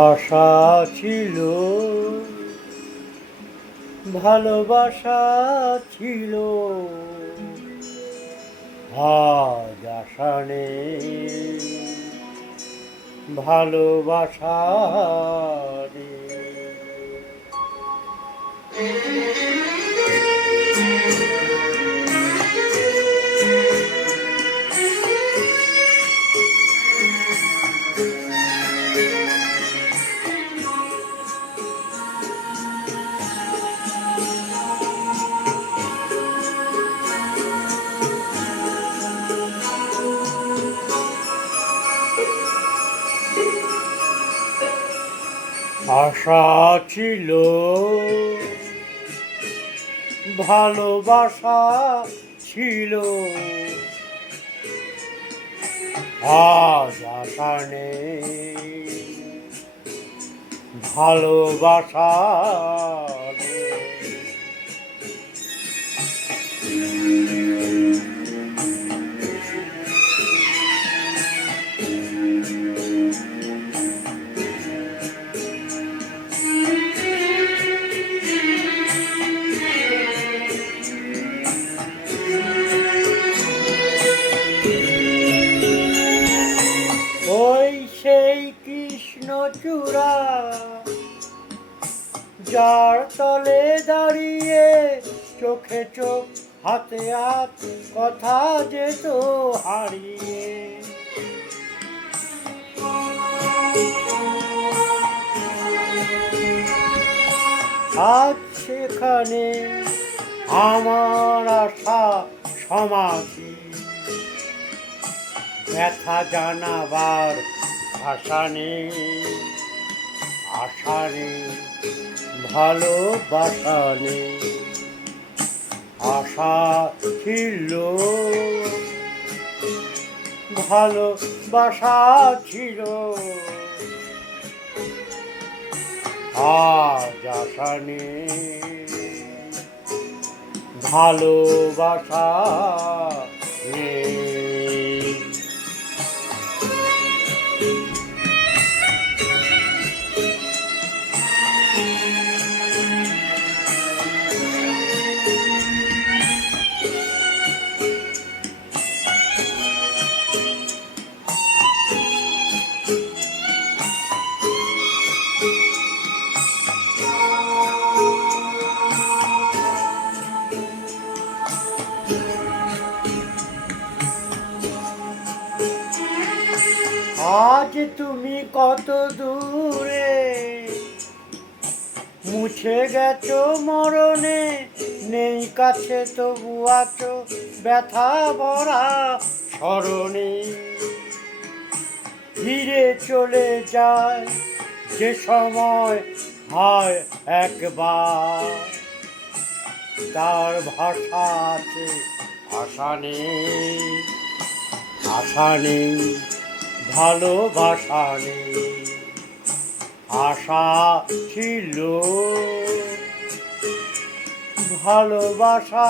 আশা ছিল, ভালোবাসা ছিল, আজ আশা নেই, ভালোবাসা নেই। আশা ছিল, ভালোবাসা ছিল, আজ আশা নেই, ভালোবাসা নেই। ওই সেই কৃষ্ণচূড়া, যার তলে দাঁড়িয়ে চোখে চোখ হাতে হাত কথা যেত হারিয়ে। আজ সেখানে আমার আশা সমাধি, ব্যথা জানাবার ভাষা নেই, আশা নেই, ভালোবাসা নেই। আশা ছিল, ভালোবাসা ছিল, আজ আশা নেই, ভালোবাসা নেই। আজ তুমি কত দূরে, মুছে গেছো মরণে, নেই কাছে তবু আছো ব্যথা ভরা স্মরণে। ফিরে চলে যায় যে সময় হয় একবার, তার ভাষা আছে আশা নেই, আশা নেই, ভালোবাসা নেই। আশা ছিল, ভালোবাসা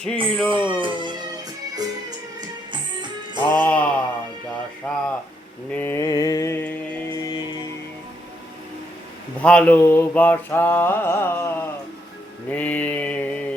ছিল, আজ আশা নেই, ভালোবাসা নেই।